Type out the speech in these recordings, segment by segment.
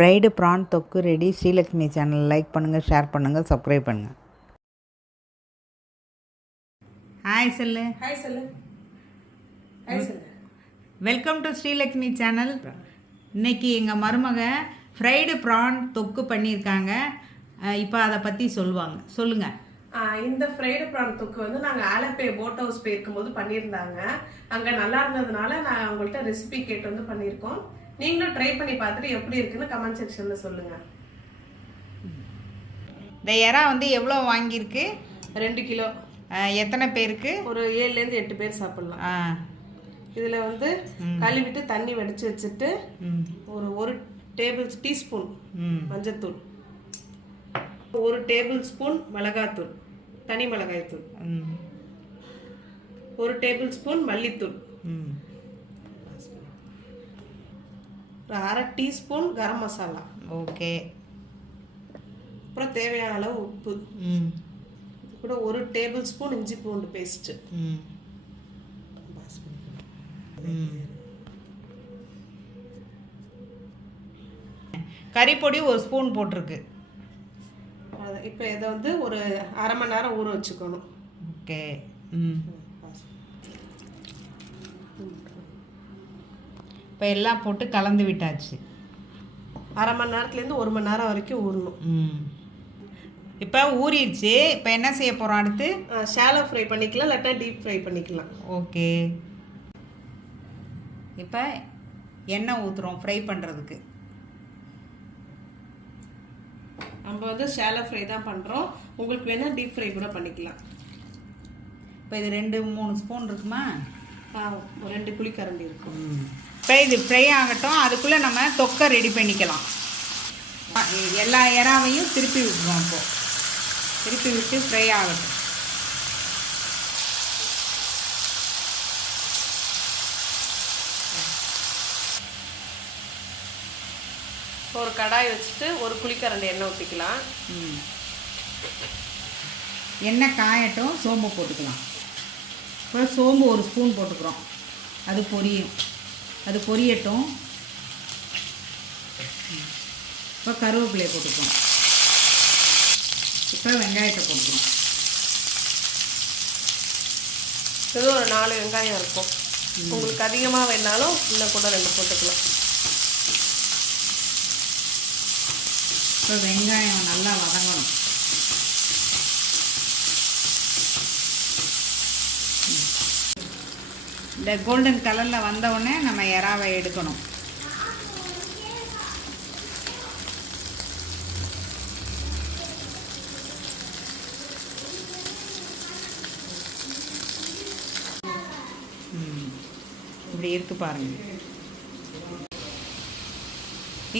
Fried prawn தொக்கு ready. Srilakshmi channel like பண்ணுங்கள், share பண்ணுங்கள், சப்ஸ்கிரைப் பண்ணுங்கள். ஹாய் சொல்லு. ஹாய் சொல்லு. ஹாய் சொல்லு. Welcome to Srilakshmi channel. இன்றைக்கி எங்கள் மருமக ஃப்ரைடு ப்ரான் தொக்கு பண்ணியிருக்காங்க. இப்போ அதை பற்றி சொல்லுங்கள். இந்த ஃப்ரைடு ப்ரான் தொக்கு வந்து நாங்கள் ஆலப்பே போட் ஹவுஸ் போயிருக்கும்போது பண்ணியிருந்தாங்க. அங்கே நல்லா இருந்ததுனால நான் உங்கள்கிட்ட ரெசிபி கேட்டு வந்து பண்ணியிருக்கோம். நீங்களும் ட்ரை பண்ணி பார்த்துட்டு எப்படி இருக்குன்னு கமெண்ட் செக்ஷனில் சொல்லுங்கள். இந்த இறா வந்து எவ்வளோ வாங்கியிருக்கு? 2 கிலோ. எத்தனை பேருக்கு? ஒரு 7லேருந்து 8 பேர் சாப்பிட்லாம். இதில் வந்து கழுவிட்டு தண்ணி வடித்து வச்சுட்டு ஒரு டீஸ்பூன் மஞ்சத்தூள், 1 டேபிள் ஸ்பூன் மிளகாத்தூள், தனி மிளகாய்த்தூள், 1 டேபிள் ஸ்பூன் மல்லித்தூள், ஒரு 1/2 டீஸ்பூன் கரம் மசாலா. ஓகே. அப்புறம் தேவையான அளவு உப்பு, கூட 1 டேபிள் ஸ்பூன் இஞ்சி பூண்டு பேஸ்ட்டு, கறிப்பொடி 1 ஸ்பூன் போட்டிருக்கு. இப்போ இதை வந்து ஒரு 1/2 மணி நேரம் ஊற வச்சுக்கணும். ஓகே. இப்போ எல்லாம் போட்டு கலந்து விட்டாச்சு. 1/2 மணி நேரத்துலேருந்து 1 மணி நேரம் வரைக்கும் ஊறணும். இப்போ ஊறிடுச்சு. இப்போ என்ன செய்ய போகிறோம் அடுத்து? ஷாலோ ஃப்ரை பண்ணிக்கலாம், இல்லாட்டா டீப் ஃப்ரை பண்ணிக்கலாம். ஓகே. இப்போ எண்ணெய் ஊற்றுறோம் ஃப்ரை பண்ணுறதுக்கு. நம்ம வந்து ஷாலோ ஃப்ரை தான் பண்ணுறோம். உங்களுக்கு வேணால் டீப் ஃப்ரை கூட பண்ணிக்கலாம். இப்போ இது 2-3 ஸ்பூன் இருக்குமா? 2 குழிக்கரண்டி இருக்கும். இப்போ இது ஃப்ரை ஆகட்டும். அதுக்குள்ளே நம்ம தொக்கை ரெடி பண்ணிக்கலாம். எல்லா இறாவையும் திருப்பி விட்டுருவோம். இப்போது திருப்பி விட்டு ஃப்ரை ஆகட்டும். ஒரு கடாய் வச்சுட்டு 1 குழிக்கரண்டி எண்ணெய் ஊற்றிக்கலாம். எண்ணெய் காயட்டும். சோம்பு போட்டுக்கலாம். இப்போ சோம்பு 1 ஸ்பூன் போட்டுக்கிறோம். அது பொரியட்டும். இப்போ கருவேப்பிலையை போட்டுக்கிறோம். இப்போ வெங்காயத்தை போட்டுக்கிறோம். இது ஒரு 4 வெங்காயம் இருக்கும். உங்களுக்கு அதிகமாக வேணாலும் இன்னும் கூட 2 போட்டுக்கலாம். இப்போ வெங்காயம் நல்லா வதங்கணும். இந்த கோல்டன் கலரில் வந்தவுடனே நம்ம இறாவை எடுக்கணும். இப்படி இருக்கு பாருங்க.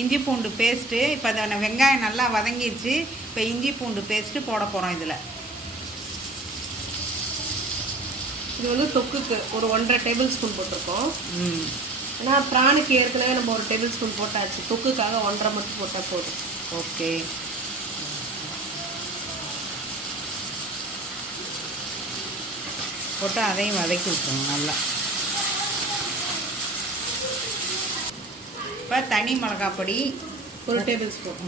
இஞ்சி பூண்டு பேஸ்ட்டு. இப்போ அந்த வெங்காயம் நல்லா வதங்கிடுச்சு. இப்போ இஞ்சி பூண்டு பேஸ்ட்டு போட போகிறோம் இதில். இது வந்து தொக்குக்கு ஒரு 1.5 டேபிள் ஸ்பூன் போட்டிருக்கோம். ஏன்னா பிராணுக்கு ஏற்கனவே நம்ம 1 டேபிள் ஸ்பூன் போட்டாச்சு. தொக்குக்காக 1.5 மட்டும் போட்டால் போதும். ஓகே. போட்டு அதையும் வதக்கி விட்டுருவோம் நல்லா. இப்போ தனி மிளகாய் பொடி 1 டேபிள் ஸ்பூன்.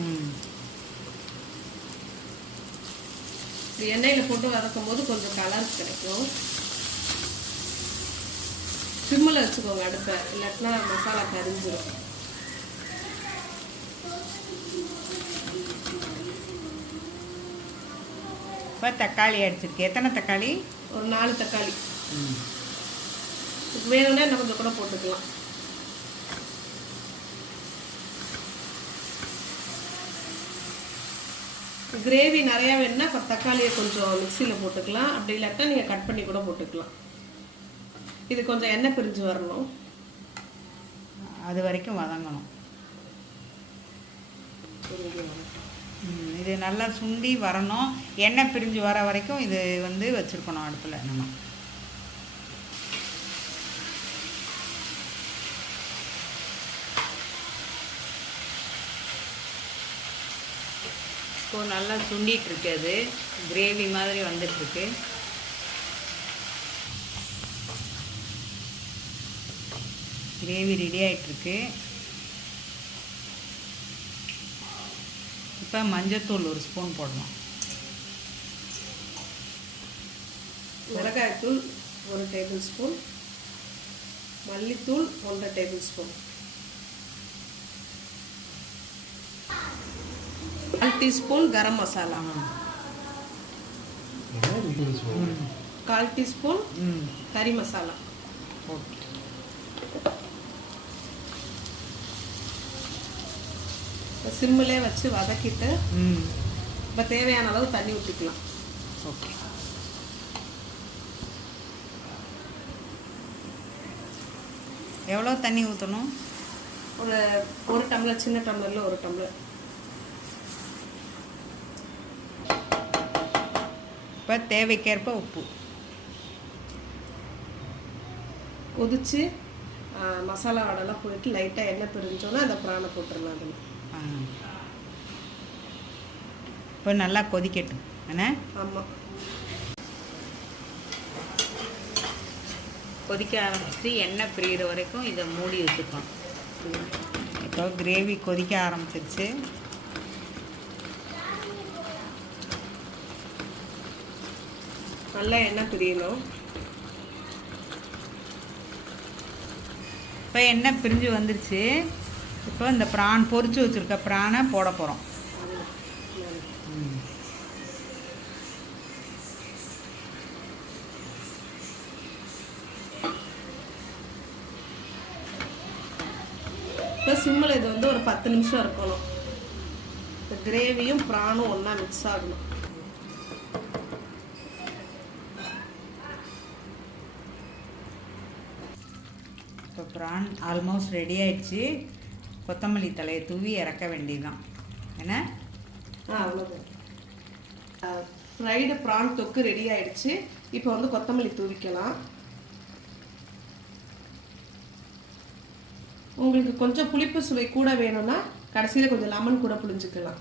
எண்ணெயில் போட்டு வதக்கும் போது கொஞ்சம் கலர் கிடைக்கும். சிம்மில் வச்சுக்கோங்க அடுப்பை, இல்லாட்டினா மசாலா கரிஞ்சிடும். இப்போ தக்காளி அடிச்சிருக்கு. எத்தனை தக்காளி? ஒரு 4 தக்காளி. வேணும்னா இன்னும் கொஞ்சம் கூட போட்டுக்கலாம். கிரேவி நிறையா வேணும்னா இப்போ தக்காளியை கொஞ்சம் மிக்சியில் போட்டுக்கலாம். அப்படி இல்லாட்டா நீங்கள் கட் பண்ணி கூட போட்டுக்கலாம். இது கொஞ்சம் எண்ணெய் பிரிஞ்சு வரணும். அது வரைக்கும் வதங்கணும். இது நல்லா சுண்டி வரணும். எண்ணெய் பிரிஞ்சு வர வரைக்கும் இது வந்து வச்சுருக்கணும் அடுப்பில் நம்ம. இப்போ நல்லா சுண்டிகிட்ருக்கு. அது கிரேவி மாதிரி வந்துட்டுருக்கு. கிரேவி ரெடி ஆகிட்டுருக்கு. இப்போ மஞ்சத்தூள் 1 ஸ்பூன் போடணும். மிளகாய்த்தூள் 1 டேபிள் ஸ்பூன், மல்லித்தூள் 1 table spoon, 1 teaspoon garam masala, 1/4 teaspoon கறி மசாலா. ஓகே. சிம்மிலே வச்சு வதக்கிட்டு இப்போ தேவையான அளவு தண்ணி ஊற்றிக்கலாம். ஓகே. எவ்வளோ தண்ணி ஊற்றணும்? ஒரு டம்ளர், சின்ன டம்ளரில் 1 டம்ளர். இப்போ தேவைக்கேற்ப உப்பு. கொதிச்சு மசாலா வடெல்லாம் போயிட்டு லைட்டாக எண்ணெய் பிரிஞ்சோன்னா அந்த பிரானை போட்டுடலாம் அதில். இப்போ நல்லா கொதிக்கட்டும் என்ன? ஆமாம். கொதிக்க ஆரம்பிச்சு எண்ணெய் பிரிகிற வரைக்கும் இதை மூடி வச்சுக்கலாம். இப்போ கிரேவி கொதிக்க ஆரம்பிச்சிருச்சு. நல்லா எண்ணெய் பிரியணும். இப்போ எண்ணெய் பிரிஞ்சு வந்துருச்சு. இப்போ இந்த ப்ரான் பொரிச்சு வச்சுருக்க ப்ரானை போட போகிறோம். இப்போ சிம்மில் இது வந்து ஒரு 10 நிமிஷம் இருக்கணும். இப்போ கிரேவியும் ப்ரானும் ஒன்றா மிக்ஸ் ஆகணும். இப்போ ப்ரான் ஆல்மோஸ்ட் ரெடி ஆயிடுச்சு. கொத்தமல்லி தலையை தூவி இறக்க வேண்டியதுதான் என்ன? அவ்வளோதான். ஃப்ரைடு ப்ரான் தொக்கு ரெடி ஆயிடுச்சு. இப்போ வந்து கொத்தமல்லி தூவிக்கலாம். உங்களுக்கு கொஞ்சம் புளிப்பு சுவை கூட வேணும்னா கடைசியில் கொஞ்சம் லெமன் கூட புளிஞ்சுக்கலாம்.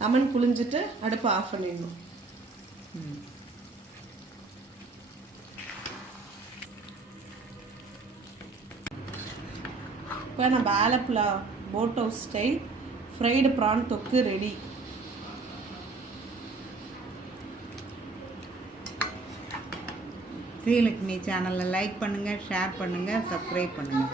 லெமன் புளிஞ்சிட்டு அடுப்பை ஆஃப் பண்ணிடணும். இப்போ நம்ம Alappuzha boat house style fried prawn தொக்கு ரெடி. ஸ்ரீலக்ஷ்மி சேனலை லைக் பண்ணுங்கள், ஷேர் பண்ணுங்கள், சப்ஸ்கிரைப் பண்ணுங்கள்.